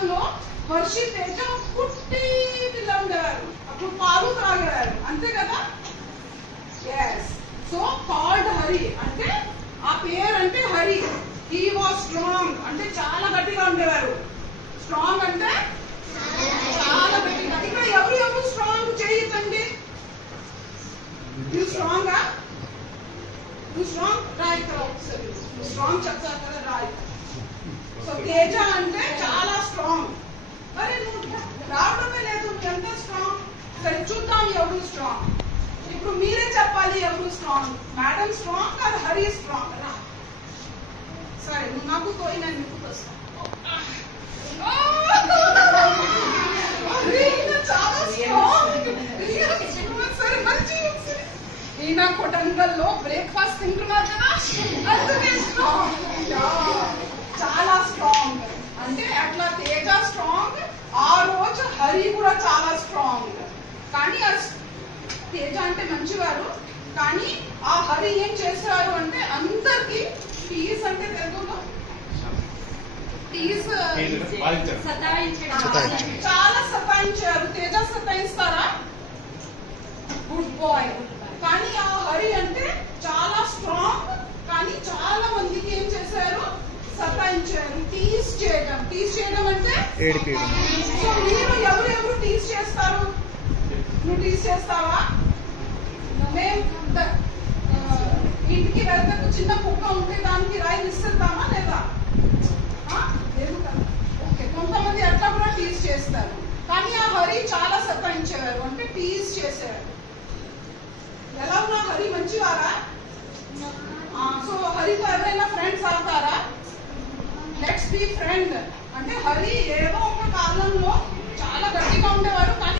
కాలంలో హర్షి తేజ పుట్టి పిల్ల ఉండేవారు. అప్పుడు పాలు త్రాగేవారు, అంతే కదా? ఎస్. సో కాల్డ్ హరి అంటే ఆ పేరు అంటే హరి. హీ వాజ్ స్ట్రాంగ్ అంటే చాలా గట్టిగా ఉండేవారు. స్ట్రాంగ్ అంటే చాలా గట్టిగా. ఇక్కడ ఎవరు స్ట్రాంగ్ చేయకండి. నువ్వు స్ట్రాంగా? నువ్వు స్ట్రాంగ్ రాయి ఒకసారి. స్ట్రాంగ్ చెప్తారు కదా, రాయి. సో తేజ అంటే చాలా స్ట్రాంగ్. మరి నువ్వు రావడమే లేదు, ఎంత స్ట్రాంగ్? సరే చూద్దాం ఎవరు స్ట్రాంగ్. ఇప్పుడు మీరే చెప్పాలి ఎవరు స్ట్రాంగ్. మేడం స్ట్రాంగ్ కాదు, హరి స్ట్రాంగ్. సరే నువ్వు నాకు పోయి నేను మీకు వస్తాను. చాలా స్ట్రాంగ్. సరే మంచి ఈయన కొటంగల్లో బ్రేక్ఫాస్ట్ తింటున్నారు కదా, అందుకే స్ట్రాంగ్. చాలా స్ట్రాంగ్ అంటే అట్లా తేజ స్ట్రాంగ్. ఆ రోజు హరి కూడా చాలా స్ట్రాంగ్. కానీ తేజ అంటే మంచివారు, కానీ ఆ హరి ఏం చేశారు అంటే అందరికి పీస్ అంటే తెలుగులో పీస్ చాలా సతాయించారు. తేజ సతాయిస్తారా? Good boy. కానీ ఆ హరి అంటే చాలా స్ట్రాంగ్, కానీ చాలా మందికి ఏం చేశారు? సతాయించారు. టీస్ చేయడం. టీస్ చేయడం అంటే సో మీరు ఎవరు టీస్ చేస్తారు? నువ్వు టీస్ చేస్తావా? మేము ఇంటికి వెళ్తే చిన్న కుక్క ఉంటే దానికి రాయి ఇస్తామా లేదా? లేదు కదా. ఓకే, కొంతమంది అట్లా కూడా టీస్ చేస్తారు. కానీ ఆ హరి చాలా సతాయించేవారు, అంటే టీస్ చేసేవారు. ఎలా ఉన్నా హరి మంచివారా? సో హరితో ఎవరైనా ఫ్రెండ్స్ అవుతారా? Let's be friend. అంటే హరి ఏదో ఒక కాలంలో చాలా గట్టిగా ఉండేవారు, కానీ